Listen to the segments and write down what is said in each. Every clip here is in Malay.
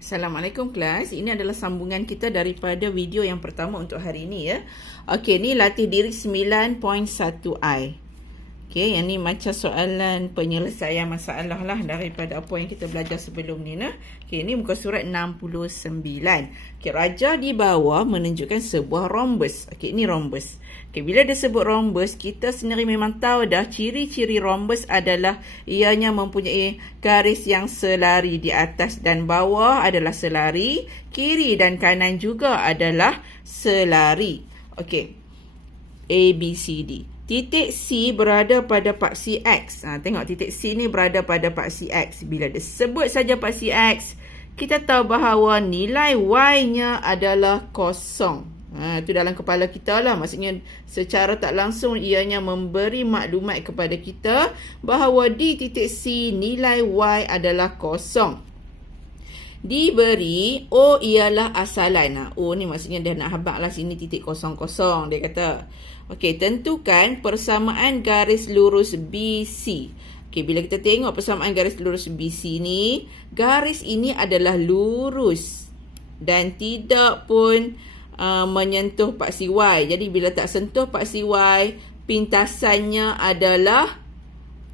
Assalamualaikum kelas. Ini adalah sambungan kita daripada video yang pertama untuk hari ini ya. Okey, ni latih diri 9.1i. Okey, yang ni macam soalan penyelesaian masalah lah daripada apa yang kita belajar sebelum ni nah. Okey, ni muka surat 69. Okey, raja di bawah menunjukkan sebuah rhombus. Okey, ini rhombus. Okey, bila dia sebut rhombus, kita sendiri memang tahu dah ciri-ciri rhombus adalah ianya mempunyai garis yang selari di atas dan bawah adalah selari, kiri dan kanan juga adalah selari. Okey. A, B, C, D. Titik C berada pada paksi X. Tengok titik C ni berada pada paksi X. Bila disebut saja paksi X, kita tahu bahawa nilai Y-nya adalah kosong. Itu dalam kepala kita lah. Maksudnya secara tak langsung ianya memberi maklumat kepada kita bahawa di titik C nilai Y adalah kosong. Diberi O ialah asalan. O ni maksudnya dia nak habaq lah sini titik kosong-kosong. Dia kata, okey, tentukan persamaan garis lurus BC. Okey, bila kita tengok persamaan garis lurus BC ni, garis ini adalah lurus dan tidak pun menyentuh paksi Y. Jadi bila tak sentuh paksi Y, pintasannya adalah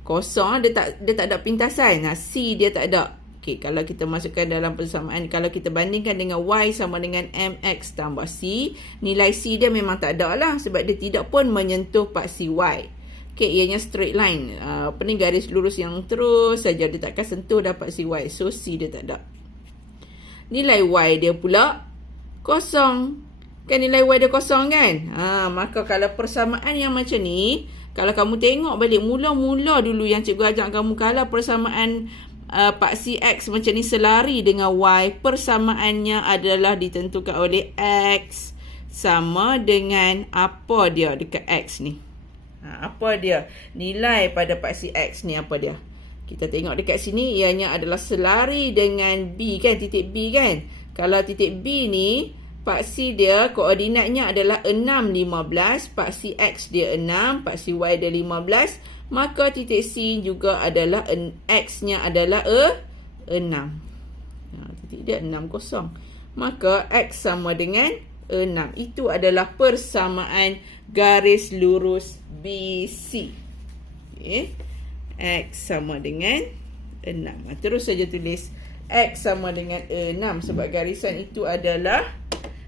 kosong. Dia tak ada pintasan. C dia tak ada. Okey, kalau kita masukkan dalam persamaan, kalau kita bandingkan dengan Y sama dengan MX tambah C, nilai C dia memang tak ada lah sebab dia tidak pun menyentuh paksi Y. Okey, ianya straight line. Apa ni, garis lurus yang terus saja, dia takkan sentuh dapat paksi Y. So C dia tak ada. Nilai Y dia pula kosong. Kan nilai Y dia kosong kan? Maka kalau persamaan yang macam ni, kalau kamu tengok balik mula-mula dulu yang cikgu ajak kamu, kalau persamaan paksi X macam ni selari dengan Y, persamaannya adalah ditentukan oleh X sama dengan apa dia dekat X ni. Apa dia? Nilai pada paksi X ni apa dia? Kita tengok dekat sini, ianya adalah selari dengan B kan, titik B kan. Kalau titik B ni, paksi dia koordinatnya adalah 6, 15, paksi X dia 6, paksi Y dia 15, maka titik C juga adalah X-nya adalah 6. Titik dia 6, kosong. Maka X sama dengan 6. Itu adalah persamaan garis lurus BC. Okay. X sama dengan 6. Terus saja tulis X sama dengan 6 sebab garisan itu adalah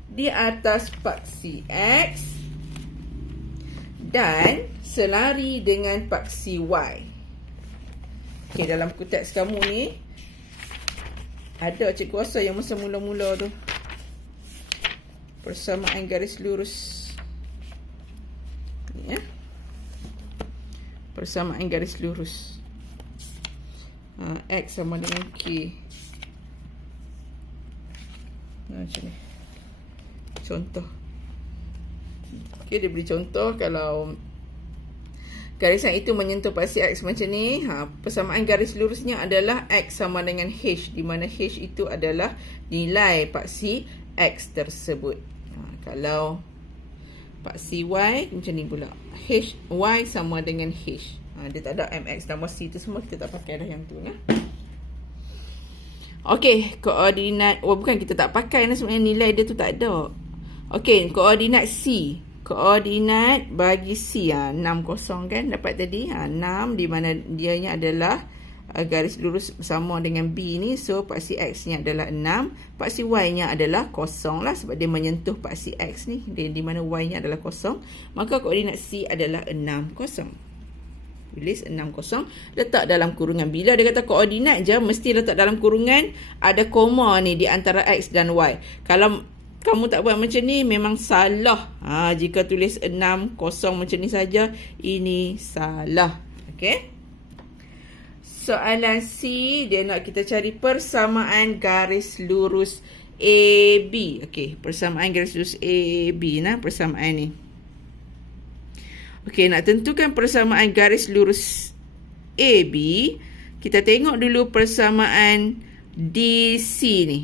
di atas paksi X dan selari dengan paksi Y. Okey, dalam buku teks kamu ni ada cikgu rasa yang masa mula-mula tu persamaan garis lurus ni ya. Persamaan garis lurus X sama dengan K. Macam ni contoh. Okey, dia beri contoh kalau garisan itu menyentuh paksi X macam ni, persamaan garis lurusnya adalah X sama dengan H, di mana H itu adalah nilai paksi X tersebut. Kalau paksi Y macam ni pula, H, Y sama dengan H. Dia tak ada MX tambah C tu semua, kita tak pakai dah yang tu ya. Okey, koordinat, bukan kita tak pakai lah, sebenarnya nilai dia tu tak ada. Okey, koordinat C. Koordinat bagi C 6 kosong kan dapat tadi. 6 di mana dianya adalah garis lurus sama dengan B ni. So paksi X nya adalah 6, paksi Y nya adalah kosong lah sebab dia menyentuh paksi X ni, di mana Y nya adalah kosong. Maka koordinat C adalah 6 kosong. Tulis 6 kosong, letak dalam kurungan. Bila dia kata koordinat je, mesti letak dalam kurungan, ada koma ni di antara X dan Y. Kalau kamu tak buat macam ni, memang salah. Jika tulis 6 kosong macam ni saja, ini salah. Okey. Soalan C, dia nak kita cari persamaan garis lurus AB. Okey, persamaan garis lurus AB nah, persamaan ni. Okey, nak tentukan persamaan garis lurus AB, kita tengok dulu persamaan DC ni.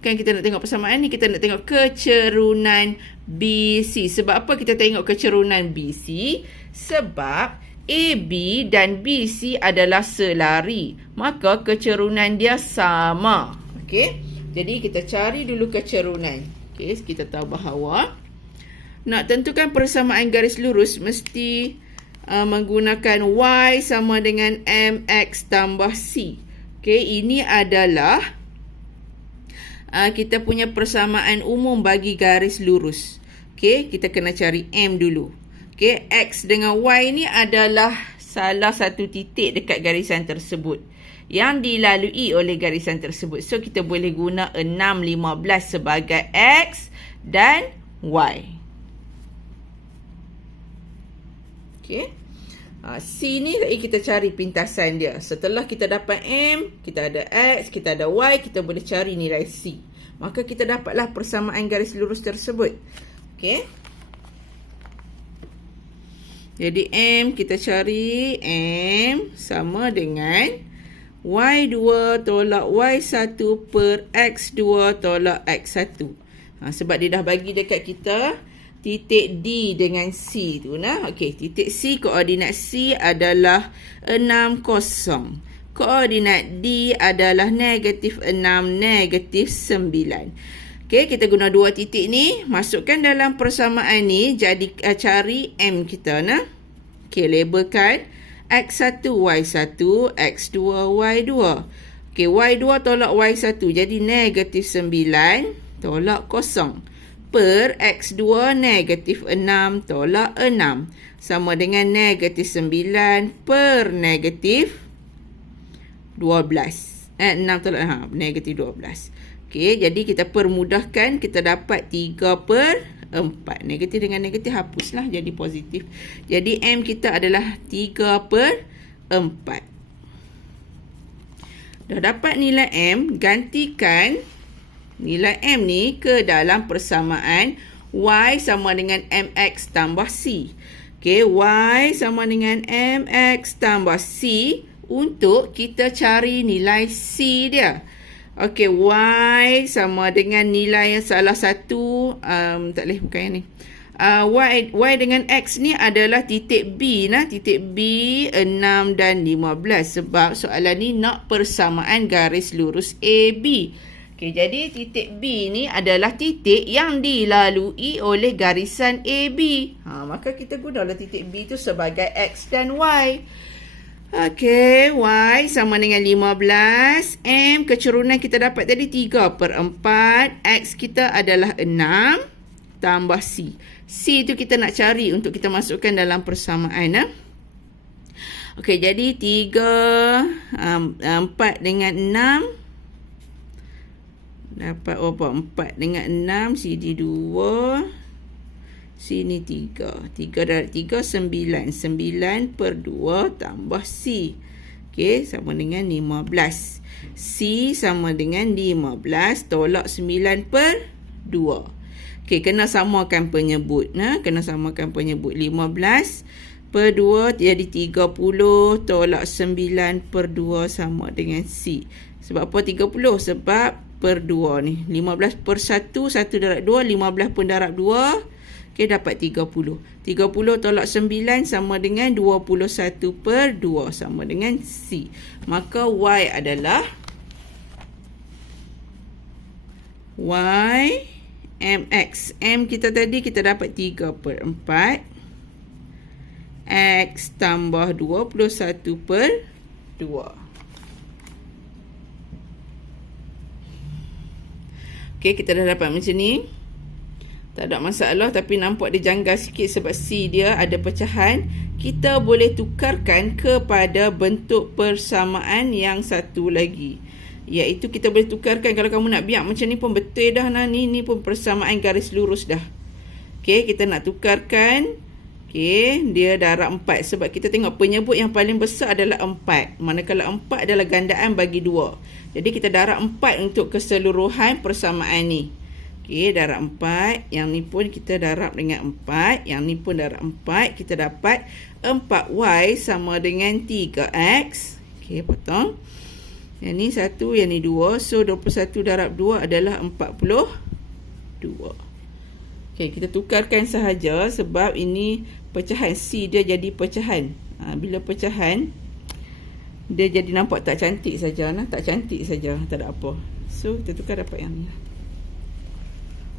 Kan kita nak tengok persamaan ni, kita nak tengok kecerunan BC. Sebab apa kita tengok kecerunan BC? Sebab AB dan BC adalah selari. Maka kecerunan dia sama. Okey. Jadi kita cari dulu kecerunan. Okey, kita tahu bahawa nak tentukan persamaan garis lurus mesti menggunakan Y sama dengan MX tambah C. Okey, ini adalah kita punya persamaan umum bagi garis lurus. Okey, kita kena cari M dulu. Okey, X dengan Y ni adalah salah satu titik dekat garisan tersebut yang dilalui oleh garisan tersebut. So, kita boleh guna 6, 15 sebagai X dan Y. Okey. C ni tadi kita cari pintasan dia. Setelah kita dapat M, kita ada X, kita ada Y, kita boleh cari nilai C. Maka kita dapatlah persamaan garis lurus tersebut. Okey. Jadi M kita cari M sama dengan Y2 tolak Y1 per X2 tolak X1. Sebab dia dah bagi dekat kita titik D dengan C tu nah. Okey, titik C, koordinat C adalah 6, 0. Koordinat D adalah -6, -9. Okey, kita guna dua titik ni, masukkan dalam persamaan ni, jadi cari M kita nah. Okey, labelkan X1, Y1, X2, Y2. Okey, Y2 tolak Y1 jadi -9 tolak 0. Per X2 -6 tolak 6. Sama dengan -9 per -12. 6 tolak -12. Okey, jadi kita permudahkan, kita dapat 3/4. Negatif dengan negatif hapuslah, jadi positif. Jadi M kita adalah 3/4. Dah dapat nilai M, gantikan nilai M ni ke dalam persamaan Y sama dengan MX tambah C. Okey, Y sama dengan MX tambah C untuk kita cari nilai C dia. Okey, Y sama dengan nilai yang salah satu, tak boleh bukan yang ni. Y dengan X ni adalah titik B nah, titik B 6 dan 15 sebab soalan ni nak persamaan garis lurus AB. Okey, jadi titik B ni adalah titik yang dilalui oleh garisan AB. Maka kita gunalah titik B tu sebagai X dan Y. Okey, Y sama dengan 15. M kecerunan kita dapat tadi 3/4. X kita adalah 6 tambah C. C tu kita nak cari untuk kita masukkan dalam persamaan. Okey, jadi 4 dengan 6. Dapat berapa? 4 dengan 6. Sini 2. Sini 3. 3 darab 3, 9. 9 per 2 tambah C. Okey, sama dengan 15. C sama dengan 15 tolak 9 per 2. Okey, kena samakan penyebut. Kena samakan penyebut. 15 per 2 jadi 30 tolak 9 per 2 sama dengan C. Sebab apa 30? Sebab per 2 ni. 15 per 1, 1 darab 2, 15 pun darab 2. Okey, dapat 30. 30 tolak 9 sama dengan 21 per 2 sama dengan C. Maka Y adalah Y MX. M kita tadi kita dapat 3/4. X tambah 21 per 2. Okey, kita dah dapat macam ni. Tak ada masalah, tapi nampak dia janggal sikit sebab C dia ada pecahan. Kita boleh tukarkan kepada bentuk persamaan yang satu lagi. Iaitu kita boleh tukarkan, kalau kamu nak biar macam ni pun betul dah. Ni pun persamaan garis lurus dah. Okey, kita nak tukarkan. Okey, dia darab 4. Sebab kita tengok penyebut yang paling besar adalah 4. Manakala 4 adalah gandaan bagi 2. Jadi kita darab 4 untuk keseluruhan persamaan ni. Okey, darab 4. Yang ni pun kita darab dengan 4. Yang ni pun darab 4. Kita dapat 4Y sama dengan 3X. Okey, potong. Yang ni 1, yang ni 2. So, 21 darab 2 adalah 42. Okey, kita tukarkan sahaja sebab ini pecahan. C dia jadi pecahan. Bila pecahan, dia jadi nampak tak cantik saja. Tak cantik saja, tak ada apa. So, kita tukar dapat yang ni.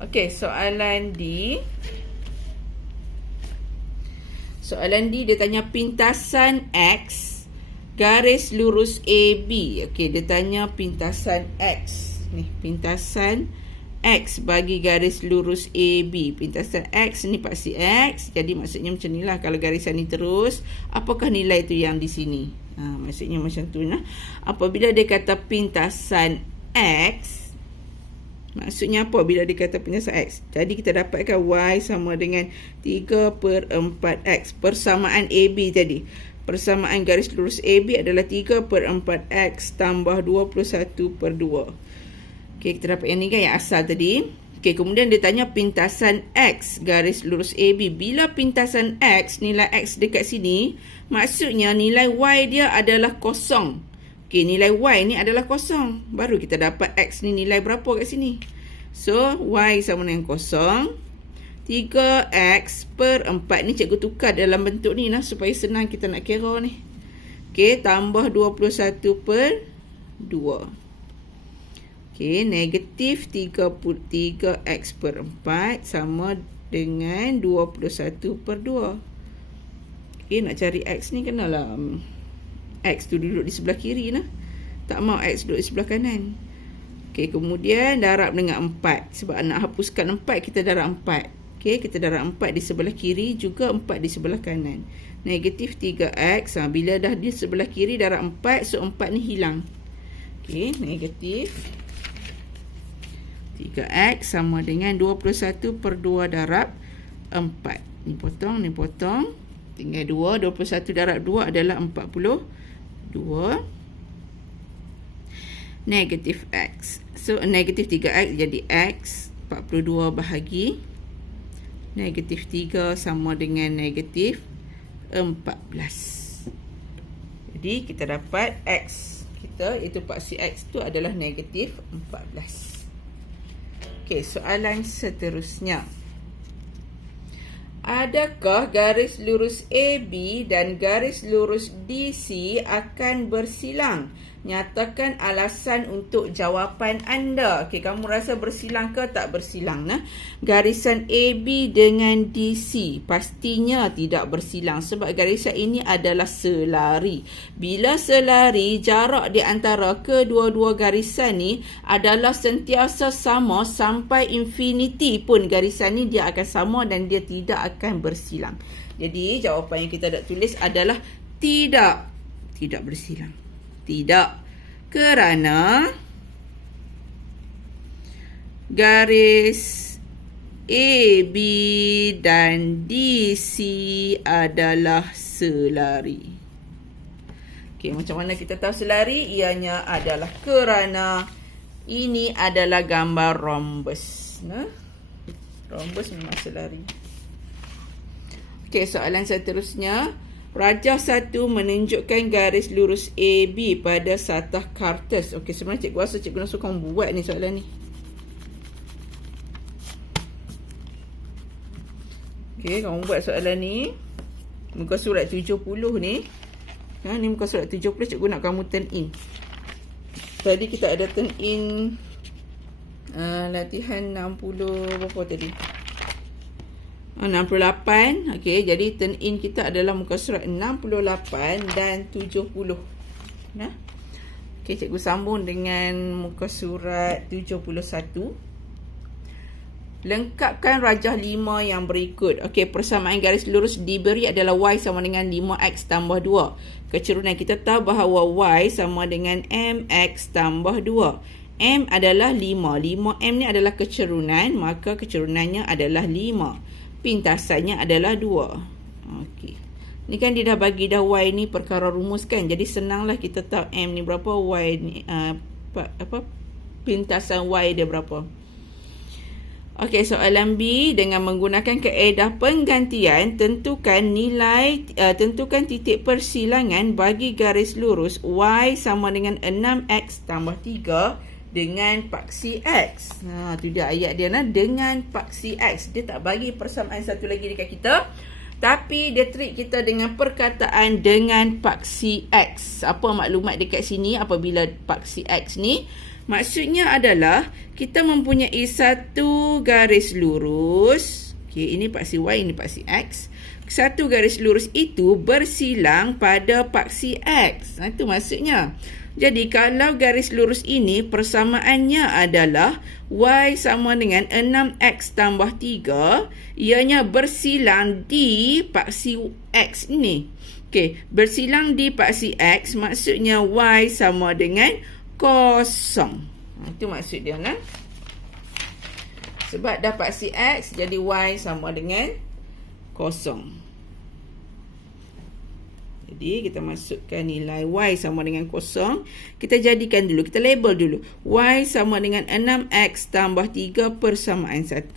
Okey, soalan D. Soalan D dia tanya pintasan X garis lurus AB. Okey, dia tanya pintasan X. Ni, pintasan X bagi garis lurus AB. Pintasan X ni paksi X. Jadi maksudnya macam ni lah. Kalau garisan ni terus, apakah nilai tu yang di sini? Maksudnya macam tu lah. Apabila dia kata pintasan X, maksudnya apa bila dia kata pintasan X? Jadi kita dapatkan Y sama dengan 3/4X. Persamaan AB tadi. Persamaan garis lurus AB adalah 3/4X tambah 21/2. Okey, kita dapat yang ni kan, yang asal tadi. Okey, kemudian dia tanya pintasan X garis lurus AB. Bila pintasan X, nilai X dekat sini, maksudnya nilai Y dia adalah kosong. Okey, nilai Y ni adalah kosong. Baru kita dapat X ni nilai berapa kat sini. So, Y sama dengan kosong. 3x/4 ni cikgu tukar dalam bentuk ni lah supaya senang kita nak kira ni. Okey, tambah 21/2. Okey, negatif 3x/4 sama dengan 21/2. Okey, nak cari x ni kenalah x tu duduk di sebelah kiri lah. Tak mau x duduk di sebelah kanan. Okey, kemudian darab dengan 4. Sebab nak hapuskan 4, kita darab 4. Okey, kita darab 4 di sebelah kiri, juga 4 di sebelah kanan. Negatif 3x. Bila dah di sebelah kiri darab 4, so 4 ni hilang. Okey, negatif 3x sama dengan 21/2 darab 4. Ni potong, ni potong. Tinggal 2. 21 darab 2 adalah 42. Negatif x. So, negatif 3x jadi x. 42 bahagi negatif 3 sama dengan negatif 14. Jadi, kita dapat x kita, iaitu paksi x tu adalah negatif 14. Okey, soalan seterusnya. Adakah garis lurus AB dan garis lurus DC akan bersilang? Nyatakan alasan untuk jawapan anda. Okey, kamu rasa bersilang ke tak bersilang? Garisan AB dengan DC pastinya tidak bersilang sebab garisan ini adalah selari. Bila selari, jarak di antara kedua-dua garisan ni adalah sentiasa sama sampai infinity pun garisan ni dia akan sama dan dia tidak akan bersilang. Jadi jawapan yang kita nak tulis adalah tidak bersilang. Tidak, kerana garis AB dan DC adalah selari. Okey, macam mana kita tahu selari? Ianya adalah kerana ini adalah gambar rhombus. Rhombus memang selari. Okey, soalan seterusnya. Rajah 1 menunjukkan garis lurus AB pada satah kartus. Okey, sebenarnya cikgu rasa cikgu nak suruh kamu buat ni soalan ni. Okey, kamu buat soalan ni. Muka surat 70 ni. Ni muka surat 70, cikgu nak kamu turn in. Tadi kita ada turn in latihan 60 berapa tadi? 68. Okey, jadi turn in kita adalah muka surat 68 dan 70. Okey, cikgu sambung dengan muka surat 71. Lengkapkan rajah 5 yang berikut. Okey, persamaan garis lurus diberi adalah y sama dengan 5x tambah 2. Kecerunan kita tahu bahawa y sama dengan mx tambah 2. M adalah 5. 5m ni adalah kecerunan, maka kecerunannya adalah 5. Pintasannya adalah 2. Okey. Ni kan dia dah bagi dah y ni perkara rumus kan. Jadi senanglah kita tahu m ni berapa, y ni pintasan y dia berapa. Okey, soalan B, dengan menggunakan kaedah penggantian tentukan titik persilangan bagi garis lurus y sama dengan 6x tambah 3 dengan paksi X. Tu dia ayat dia dengan paksi X. Dia tak bagi persamaan satu lagi dekat kita, tapi dia treat kita dengan perkataan dengan paksi X. Apa maklumat dekat sini apabila paksi X ni? Maksudnya adalah kita mempunyai satu garis lurus. Okey, ini paksi Y, ini paksi X. Satu garis lurus itu bersilang pada paksi X. Itu maksudnya. Jadi kalau garis lurus ini persamaannya adalah Y sama dengan 6X tambah 3, ianya bersilang di paksi X ini. Okey, bersilang di paksi X maksudnya Y sama dengan kosong. Itu maksud dia lah. Sebab dah paksi X, jadi Y sama dengan kosong. Jadi kita masukkan nilai Y sama dengan kosong. Kita jadikan dulu, kita label dulu. Y sama dengan 6X tambah 3 persamaan 1.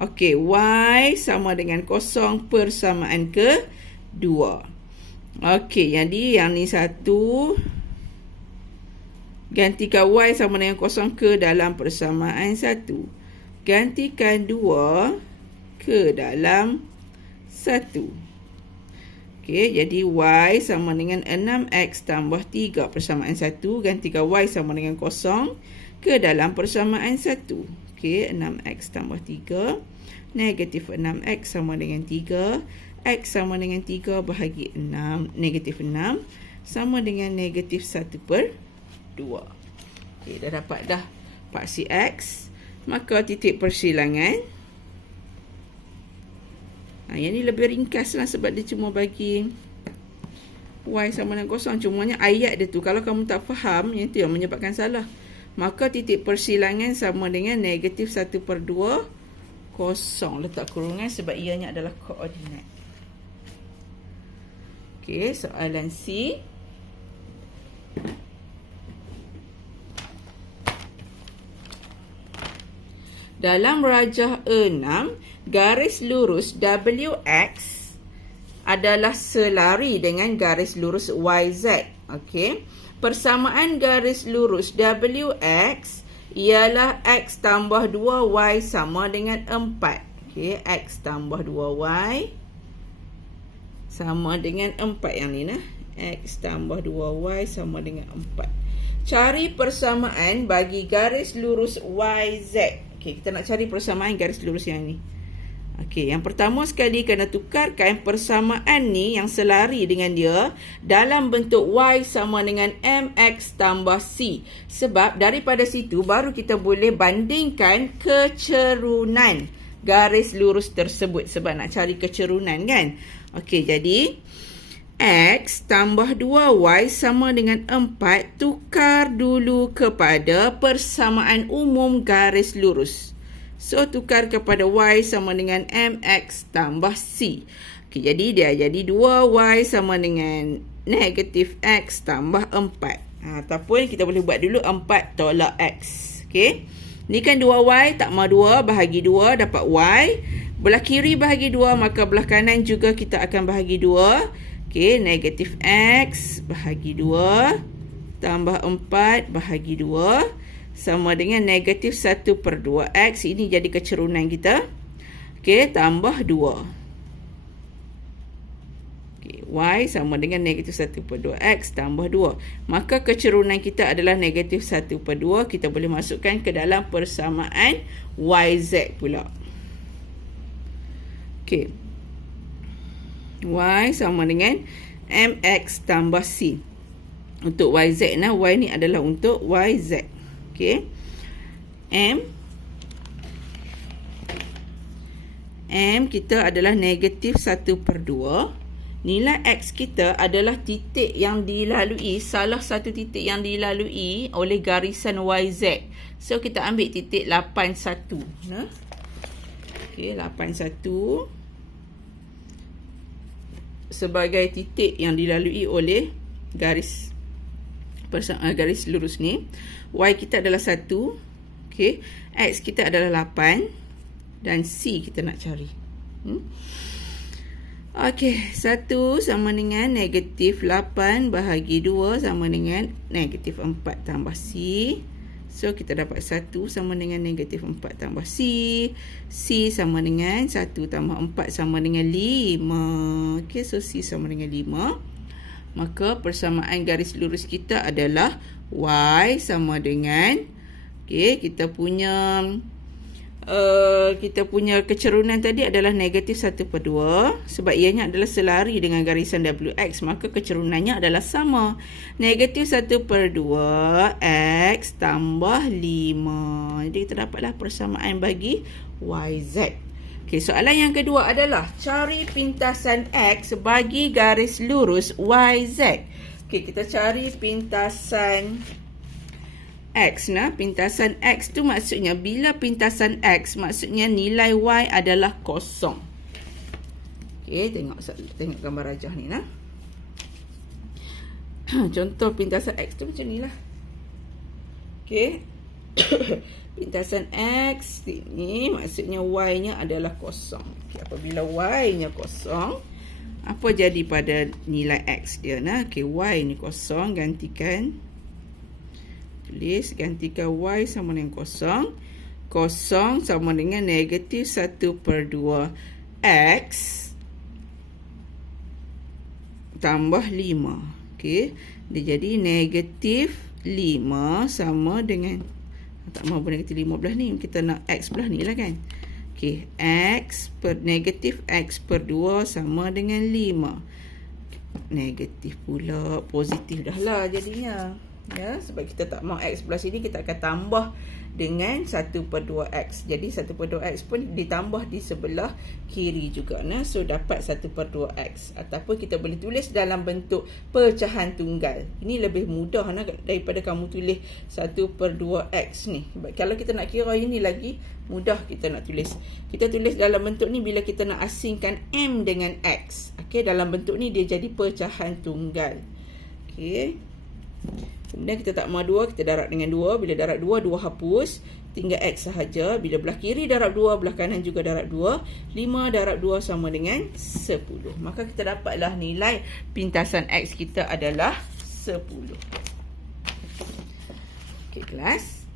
Okey, Y sama dengan kosong persamaan ke 2. Okey, jadi yang ni 1. Gantikan Y sama dengan kosong ke dalam persamaan 1. Gantikan 2 ke dalam 1. Okey, jadi Y sama dengan 6X tambah 3 persamaan 1. Gantikan Y sama dengan kosong ke dalam persamaan 1. Okey, 6X tambah 3. Negatif 6X sama dengan 3. X sama dengan 3 bahagi 6. Negatif 6 sama dengan negatif 1/2. Okey, dah dapat dah paksi X. Maka titik persilangan. Yang ni lebih ringkas lah sebab dia cuma bagi Y sama dengan kosong. Cumanya ayat dia tu, kalau kamu tak faham, yang tu yang menyebabkan salah. Maka titik persilangan sama dengan negatif 1/2 kosong. Letak kurungan sebab ianya adalah koordinat. Okey, soalan C. Dalam rajah 6, garis lurus WX adalah selari dengan garis lurus YZ. Okey. Persamaan garis lurus WX ialah X tambah 2Y sama dengan 4. Okey, X tambah 2Y sama dengan 4 yang ni nah. X tambah 2Y sama dengan 4. Cari persamaan bagi garis lurus YZ. Okey, kita nak cari persamaan garis lurus yang ni. Okey, yang pertama sekali kena tukarkan persamaan ni yang selari dengan dia dalam bentuk Y sama dengan MX tambah C. Sebab daripada situ baru kita boleh bandingkan kecerunan garis lurus tersebut. Sebab nak cari kecerunan kan. Okey, jadi X tambah 2Y sama dengan 4. Tukar dulu kepada persamaan umum garis lurus. So, tukar kepada Y sama dengan MX tambah C. Okay, jadi dia jadi 2Y sama dengan negatif X tambah 4. Ataupun kita boleh buat dulu 4 tolak X. Okay. Ni kan 2Y, tak mau 2, bahagi 2, dapat Y. Belah kiri bahagi 2, maka belah kanan juga kita akan bahagi 2. Okay, negatif X bahagi 2 tambah 4 bahagi 2 sama dengan negatif 1/2X. Ini jadi kecerunan kita. Okay, tambah 2. Okay, Y sama dengan negatif 1/2X tambah 2. Maka kecerunan kita adalah negatif 1/2. Kita boleh masukkan ke dalam persamaan YZ pula. Okay. Y sama dengan MX tambah C. Untuk YZ nah, Y ni adalah untuk YZ. Okey. M kita adalah negatif 1/2. Nilai X kita adalah titik yang dilalui, salah satu titik yang dilalui oleh garisan YZ. So kita ambil titik 81. Nah. Okey, 81 sebagai titik yang dilalui oleh garis lurus ni. Y kita adalah 1. Okey, X kita adalah 8 dan C kita nak cari. Okey, 1 sama dengan negatif 8 bahagi 2 sama dengan negatif 4 tambah C. So kita dapat 1 sama dengan negatif 4 tambah C. C sama dengan 1 tambah 4 sama dengan 5. Okey, so C sama dengan 5. Maka persamaan garis lurus kita adalah Y sama dengan, okey, kita punya kecerunan tadi adalah negatif 1/2 sebab ianya adalah selari dengan garisan WX, maka kecerunannya adalah sama. Negatif 1/2 X tambah 5. Jadi kita dapatlah persamaan bagi YZ. Okey, soalan yang kedua adalah cari pintasan X bagi garis lurus YZ. Okey, kita cari pintasan X. Pintasan X tu maksudnya bila pintasan X maksudnya nilai Y adalah kosong. Okey, tengok gambar rajah ni nah. Contoh pintasan X tu macam ni lah. Okey. Pintasan X ni maksudnya Y-nya adalah kosong. Okay, apabila Y-nya kosong, apa jadi pada nilai X dia? Okay, Y ni kosong, gantikan Y sama dengan kosong. Kosong sama dengan negatif 1/2 X tambah 5. Okay, dia jadi negatif 5 sama dengan, tak mahu negatif 15 ni, kita nak X belah ni lah kan. Okey, negatif X/2 sama dengan 5. Negatif pula, positif dah lah jadinya. Ya, sebab kita tak mahu X belah sini, kita akan tambah dengan 1/2X. Jadi 1/2X pun ditambah di sebelah kiri juga. So dapat 1/2X. Ataupun kita boleh tulis dalam bentuk pecahan tunggal. Ini lebih mudah daripada kamu tulis 1/2X ni. Kalau kita nak kira ini lagi mudah kita nak tulis. Kita tulis dalam bentuk ni bila kita nak asingkan M dengan X. Okey, dalam bentuk ni dia jadi pecahan tunggal. Okey. Kemudian kita tak mahu 2, kita darab dengan 2. Bila darab 2, 2 hapus. Tinggal X sahaja. Bila belah kiri darab 2, belah kanan juga darab 2. 5 darab 2 sama dengan 10. Maka kita dapatlah nilai pintasan X kita adalah 10. Okey kelas.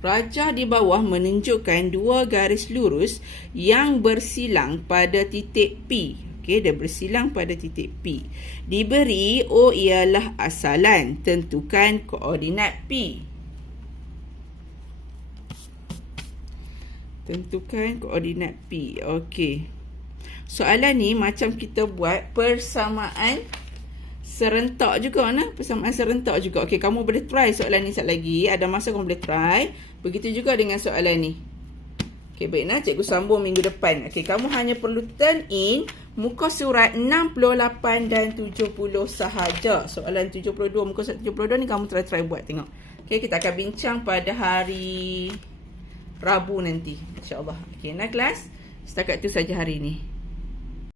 Rajah di bawah menunjukkan dua garis lurus yang bersilang pada titik P. Okey, dia bersilang pada titik P. Diberi O ialah asalan. Tentukan koordinat P. Tentukan koordinat P. Okey. Soalan ni macam kita buat persamaan serentak juga persamaan serentak juga. Okey, kamu boleh try soalan ni sekali lagi. Ada masa kamu boleh try. Begitu juga dengan soalan ni. Okey, baik cikgu sambung minggu depan. Okey, kamu hanya perlu turn in muka surat 68 dan 70 sahaja. Soalan 72, muka surat 72 ni kamu try buat tengok. Okey, kita akan bincang pada hari Rabu nanti, insya-Allah. Okey, kelas. Setakat itu saja hari ini.